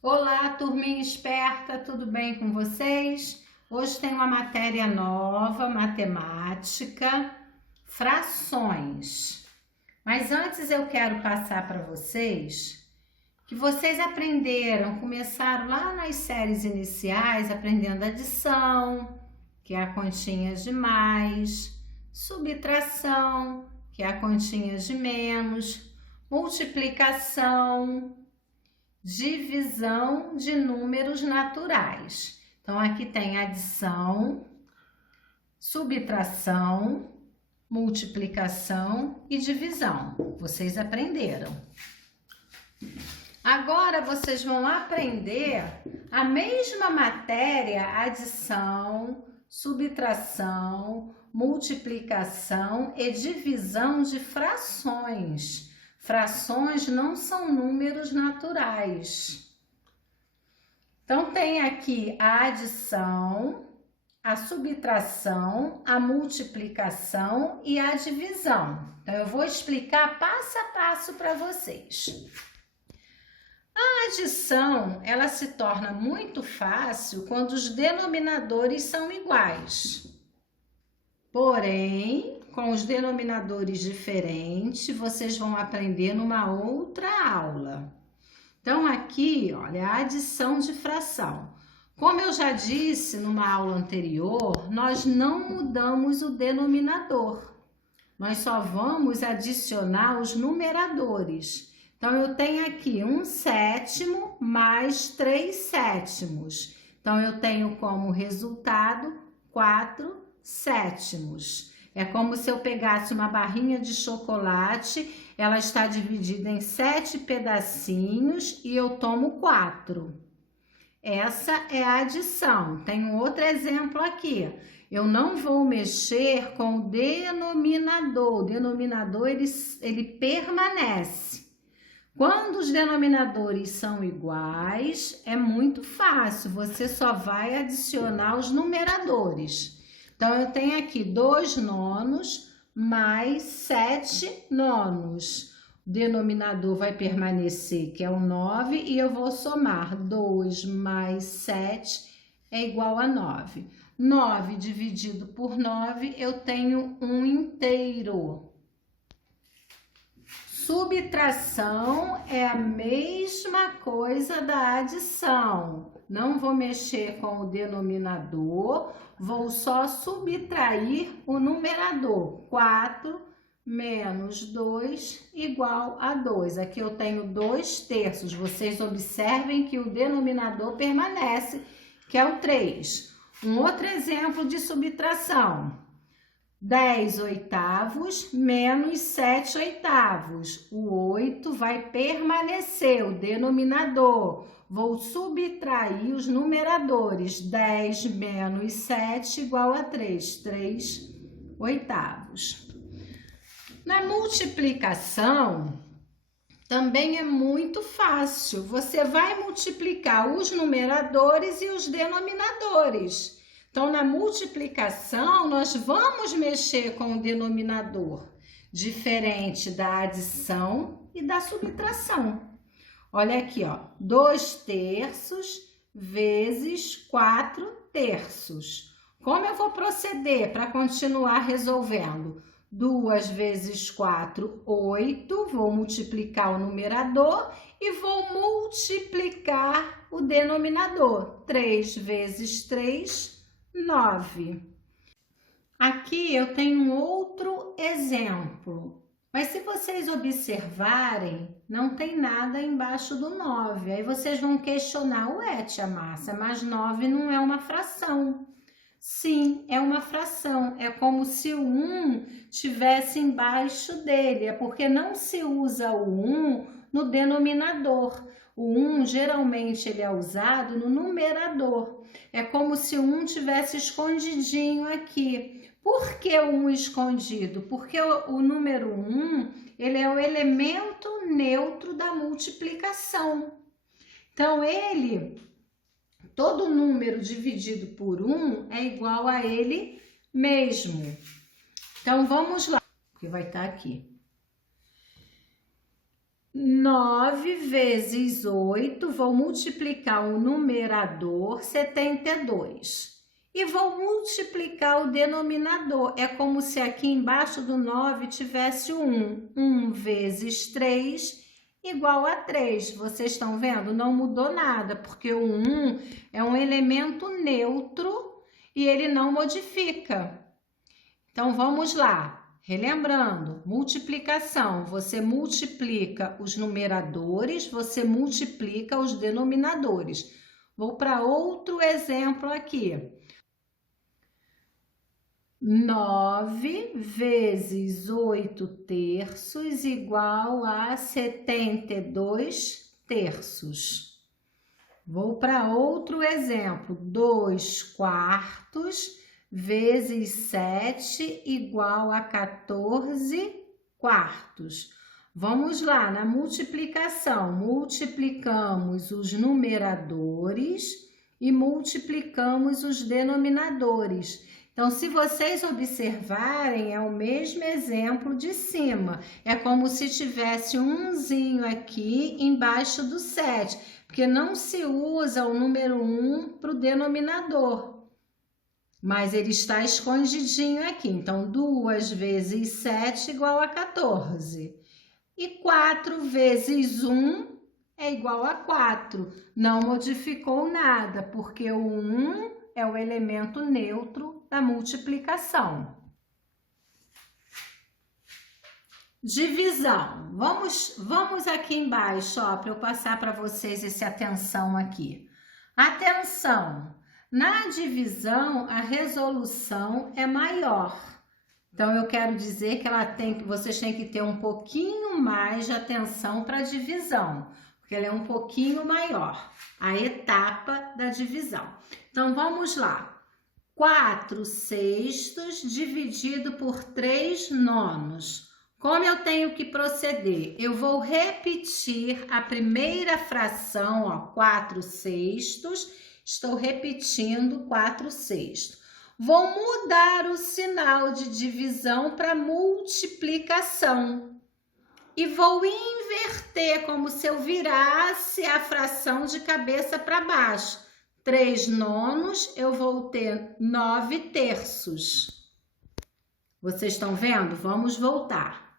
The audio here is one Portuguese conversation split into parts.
Olá, turminha esperta, tudo bem com vocês? Hoje tem uma matéria nova, matemática, frações. Mas antes eu quero passar para vocês que vocês aprenderam, começaram lá nas séries iniciais, aprendendo adição, que é a continha de mais, subtração, que é a continha de menos, multiplicação, divisão de números naturais. Então, aqui tem adição, subtração, multiplicação e divisão. Vocês aprenderam. Agora, vocês vão aprender a mesma matéria, adição, subtração, multiplicação e divisão de frações. Frações não são números naturais. Então, tem aqui a adição, a subtração, a multiplicação e a divisão. Então, eu vou explicar passo a passo para vocês. A adição, ela se torna muito fácil quando os denominadores são iguais. Porém, com os denominadores diferentes, vocês vão aprender numa outra aula. Então, aqui, olha, a adição de fração. Como eu já disse numa aula anterior, nós não mudamos o denominador. Nós só vamos adicionar os numeradores. Então, eu tenho aqui 1/7 mais 3/7. Então, eu tenho como resultado 4/7. É como se eu pegasse uma barrinha de chocolate, ela está dividida em 7 pedacinhos e eu tomo 4. Essa é a adição. Tem um outro exemplo aqui. Eu não vou mexer com o denominador. O denominador, ele permanece. Quando os denominadores são iguais, é muito fácil. Você só vai adicionar os numeradores. Então, eu tenho aqui 2 nonos mais 7 nonos. O denominador vai permanecer, que é o 9, e eu vou somar 2 mais 7 é igual a 9. 9 dividido por 9, eu tenho 1 inteiro. Subtração é a mesma coisa da adição. Não vou mexer com o denominador, vou só subtrair o numerador. 4 menos 2 igual a 2. Aqui eu tenho 2/3. Vocês observem que o denominador permanece, que é o 3. Um outro exemplo de subtração. 10/8 menos 7/8. O 8 vai permanecer, o denominador. Vou subtrair os numeradores. 10 menos 7 igual a 3. 3/8. Na multiplicação, também é muito fácil. Você vai multiplicar os numeradores e os denominadores. Então, na multiplicação, nós vamos mexer com o denominador, diferente da adição e da subtração. Olha aqui, ó, 2/3 vezes 4/3. Como eu vou proceder para continuar resolvendo? 2 vezes 4, 8. Vou multiplicar o numerador e vou multiplicar o denominador. 3 vezes 3, 9. Aqui eu tenho um outro exemplo, mas se vocês observarem, não tem nada embaixo do 9. Aí vocês vão questionar, ué, tia Márcia, mas 9 não é uma fração. Sim, é uma fração. É como se o 1 tivesse embaixo dele. É porque não se usa o 1 no denominador. O 1 geralmente ele é usado no numerador. É como se o 1 tivesse escondidinho aqui. Por que o 1 escondido? Porque o número 1 ele é o elemento neutro da multiplicação. Então, todo número dividido por 1 é igual a ele mesmo. Então, vamos lá, que vai estar aqui. 9 vezes 8, vou multiplicar o numerador, 72. E vou multiplicar o denominador. É como se aqui embaixo do 9 tivesse o 1. 1 vezes 3 igual a 3. Vocês estão vendo? Não mudou nada, porque o 1 é um elemento neutro e ele não modifica. Então, vamos lá. Relembrando, multiplicação, você multiplica os numeradores, você multiplica os denominadores. Vou para outro exemplo aqui. 9 vezes 8 terços igual a 72 terços. Vou para outro exemplo. 2 quartos vezes 7 igual a 14 quartos. Vamos lá, na multiplicação, multiplicamos os numeradores e multiplicamos os denominadores. Então, se vocês observarem, é o mesmo exemplo de cima. É como se tivesse um 1zinho aqui embaixo do 7, porque não se usa o número 1 para o denominador. Mas ele está escondidinho aqui. Então, 2 vezes 7 igual a 14. E 4 vezes 1 é igual a 4. Não modificou nada, porque o 1 é o elemento neutro da multiplicação. Divisão. Vamos aqui embaixo, ó, para eu passar para vocês esse atenção aqui. Atenção! Na divisão, a resolução é maior. Então, eu quero dizer que vocês têm que ter um pouquinho mais de atenção para a divisão, porque ela é um pouquinho maior, a etapa da divisão. Então, vamos lá. 4 sextos dividido por 3 nonos. Como eu tenho que proceder? Eu vou repetir a primeira fração, ó, 4 sextos. Estou repetindo 4 sextos. Vou mudar o sinal de divisão para multiplicação. E vou inverter, como se eu virasse a fração de cabeça para baixo. 3 nonos, eu vou ter 9 terços. Vocês estão vendo? Vamos voltar.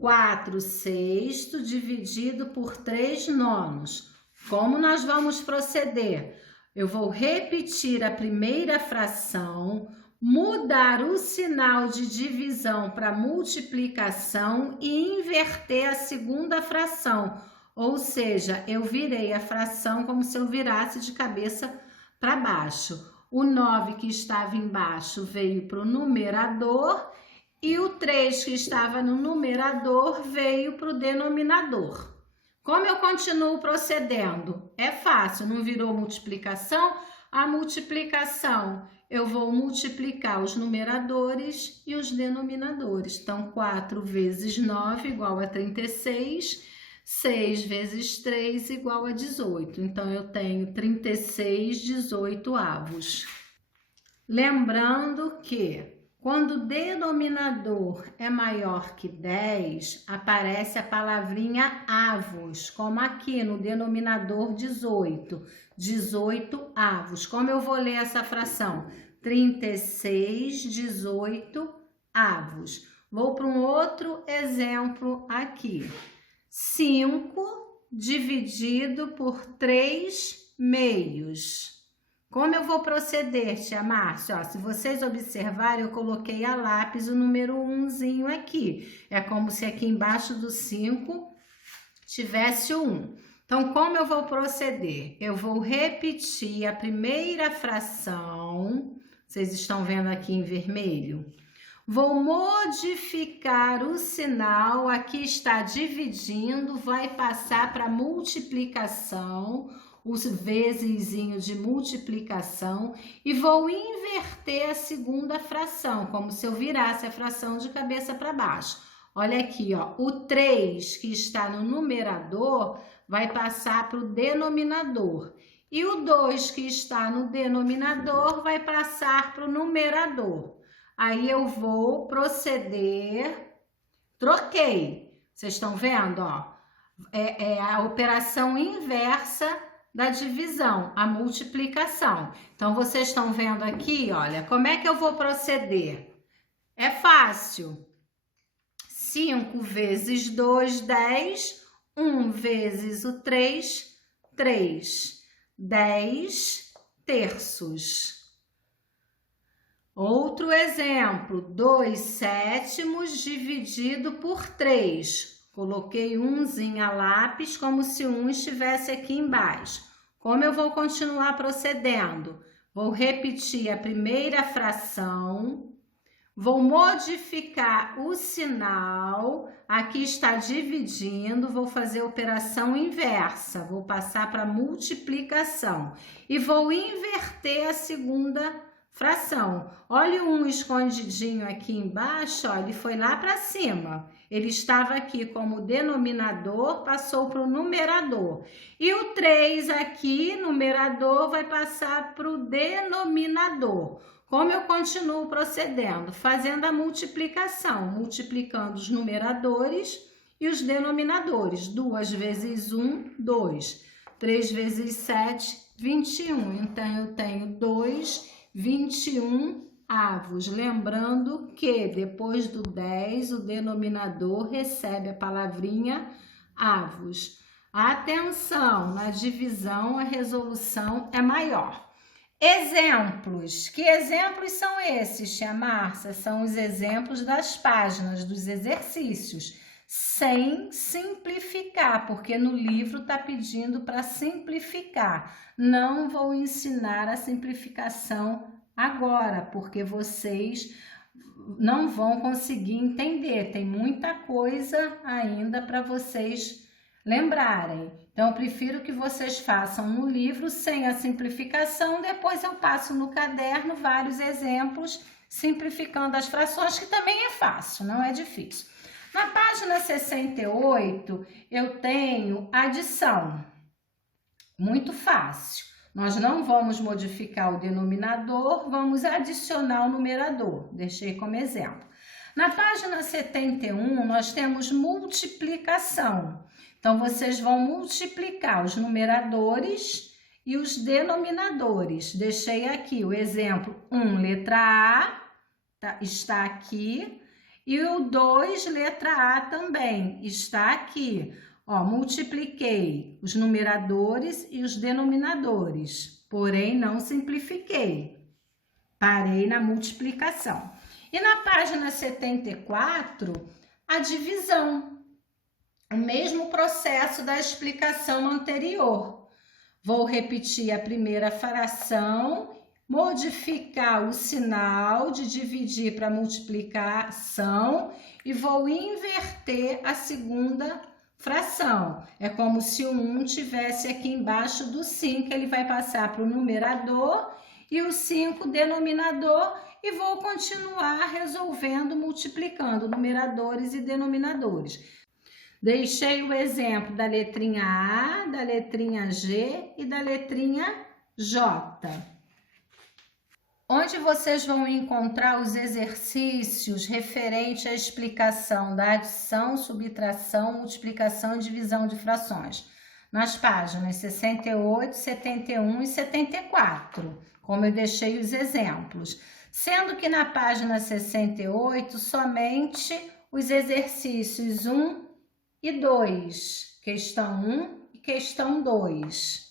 4 sextos dividido por 3 nonos. Como nós vamos proceder? Eu vou repetir a primeira fração, mudar o sinal de divisão para multiplicação e inverter a segunda fração. Ou seja, eu virei a fração como se eu virasse de cabeça para baixo. O 9 que estava embaixo veio para o numerador e o 3 que estava no numerador veio para o denominador. Como eu continuo procedendo? É fácil, não virou multiplicação? A multiplicação, eu vou multiplicar os numeradores e os denominadores. Então, 4 vezes 9 igual a 36, 6 vezes 3 igual a 18. Então, eu tenho 36 18avos. Lembrando que quando o denominador é maior que 10, aparece a palavrinha avos, como aqui no denominador 18, 18avos. Como eu vou ler essa fração? 36 18avos. Vou para um outro exemplo aqui. 5 dividido por 3 meios. Como eu vou proceder, tia Márcia? Ó, se vocês observarem, eu coloquei a lápis o número 1zinho aqui. É como se aqui embaixo do 5 tivesse o 1. Então, como eu vou proceder? Eu vou repetir a primeira fração. Vocês estão vendo aqui em vermelho? Vou modificar o sinal. Aqui está dividindo, vai passar para multiplicação. Os vezesinho de multiplicação e vou inverter a segunda fração, como se eu virasse a fração de cabeça para baixo. Olha aqui, ó, o 3 que está no numerador vai passar para o denominador e o 2 que está no denominador vai passar para o numerador. Aí eu vou proceder, troquei, vocês estão vendo, ó? é a operação inversa da divisão, a multiplicação. Então, vocês estão vendo aqui, olha, como é que eu vou proceder? É fácil. 5 vezes 2, 10. 1 vezes o 3, 3. 10 terços. Outro exemplo, 2 sétimos dividido por 3. Coloquei umzinho a lápis como se um estivesse aqui embaixo. Como eu vou continuar procedendo? Vou repetir a primeira fração. Vou modificar o sinal, aqui está dividindo, vou fazer a operação inversa, vou passar para multiplicação e vou inverter a segunda fração. Olha um escondidinho aqui embaixo, ó, ele foi lá para cima. Ele estava aqui como denominador, passou para o numerador. E o 3 aqui, numerador, vai passar para o denominador. Como eu continuo procedendo? Fazendo a multiplicação, multiplicando os numeradores e os denominadores. 2 vezes 1, 2. 3 vezes 7, 21. Então, eu tenho 2, 21 avos. Lembrando que depois do 10, o denominador recebe a palavrinha avos. Atenção, na divisão a resolução é maior. Exemplos. Que exemplos são esses, tia Márcia? São os exemplos das páginas, dos exercícios, sem simplificar, porque no livro está pedindo para simplificar. Não vou ensinar a simplificação agora, porque vocês não vão conseguir entender. Tem muita coisa ainda para vocês lembrarem. Então, eu prefiro que vocês façam no livro sem a simplificação, depois eu passo no caderno vários exemplos, simplificando as frações, que também é fácil, não é difícil. Na página 68, eu tenho adição. Muito fácil. Nós não vamos modificar o denominador, vamos adicionar o numerador. Deixei como exemplo. Na página 71, nós temos multiplicação. Então, vocês vão multiplicar os numeradores e os denominadores. Deixei aqui o exemplo 1, letra A, está aqui. E o 2, letra A também, está aqui. Ó, multipliquei os numeradores e os denominadores, porém não simplifiquei. Parei na multiplicação. E na página 74, a divisão. O mesmo processo da explicação anterior. Vou repetir a primeira fração, modificar o sinal de dividir para multiplicação e vou inverter a segunda fração. É como se o 1 tivesse aqui embaixo do 5, ele vai passar para o numerador e o 5 denominador e vou continuar resolvendo, multiplicando numeradores e denominadores. Deixei o exemplo da letrinha A, da letrinha G e da letrinha J. Onde vocês vão encontrar os exercícios referentes à explicação da adição, subtração, multiplicação e divisão de frações? Nas páginas 68, 71 e 74, como eu deixei os exemplos. Sendo que na página 68, somente os exercícios 1 e 2, questão 1 e questão 2.